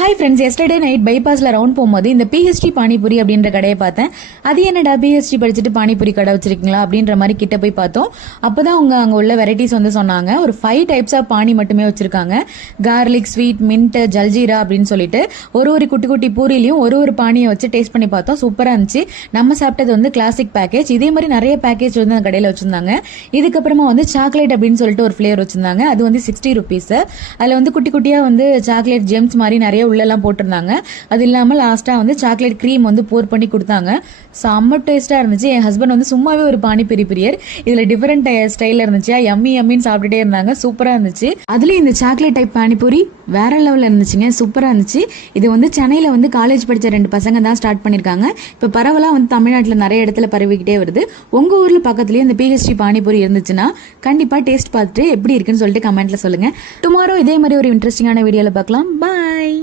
Hi friends, yesterday night பைபாஸ்ல round போகும்போது இந்த பிஹெச்டி பானிபூரி அப்படின்ற கடையை பார்த்தேன். அது என்னடா பிஹெச்டி படிச்சுட்டு பானிபூரி கடை வச்சிருக்கீங்களா அப்படின்ற மாதிரி கிட்ட போய் பார்த்தோம். அப்பதான் அங்க உள்ள வெரைட்டிஸ் சொன்னாங்க. ஒரு 5 டைப்ஸ் ஆஃப் பானி மட்டுமே வச்சிருக்காங்க. கார்லிக், ஸ்வீட், மின்ட், ஜல்ஜீரா அப்படின்னு சொல்லிட்டு ஒரு குட்டி குட்டி பூரிலையும் ஒரு பானியை வச்சு டேஸ்ட் பண்ணி பார்த்தோம். சூப்பரா இருந்துச்சு. நம்ம சாப்பிட்டது கிளாசிக் பேக்கேஜ். இதே மாதிரி நிறைய பேக்கேஜ் அந்த கடையில வச்சிருந்தாங்க. இதுக்கப்புறமா சாக்லேட் அப்படின்னு சொல்லிட்டு ஒரு ஃபிளேவர் வச்சிருந்தாங்க. அது 60 ருபீஸ். அதுல குட்டி குட்டியா சாக்லேட் ஜெம்ஸ் மாதிரி நிறைய உள்ளெல்லாம் போட்டிருந்தாங்க. அது இல்லாம லாஸ்டா சாக்லேட் கிரீம் போர் பண்ணி கொடுத்தாங்க. செம்ம டேஸ்டா இருந்துச்சு. என் ஹஸ்பண்ட் சும்மாவே ஒரு பானிபூரி பிரியர். இதுல டிஃபரெண்ட் ஸ்டைல்ல இருந்துச்சு. யம்மின்னு சாப்பிட்டுட்டே இருந்தாங்க. சூப்பரா இருந்துச்சு. அதுலயும் இந்த சாக்லேட் டைப் பானிபூரி வேற லெவல்ல இருந்துச்சுங்க. சூப்பரா இருந்துச்சு. இது சென்னையில காலேஜ் படிச்ச 2 பசங்க தான் ஸ்டார்ட் பண்ணிருக்காங்க. இப்ப பரவலா தமிழ்நாட்டுல நிறைய இடத்துல பரவிக்கிட்டே வருது. உங்க ஊர்ல பக்கத்துலயே இந்த பிஹெச்டி பானிபூரி இருந்துச்சுன்னா கண்டிப்பா டேஸ்ட் பார்த்துட்டு எப்படி இருக்குன்னு சொல்லிட்டு கமெண்ட்ல சொல்லுங்க. டுமாரோ இதே மாதிரி ஒரு இன்ட்ரெஸ்டிங்கான வீடியோல பார்க்கலாம். பாய்.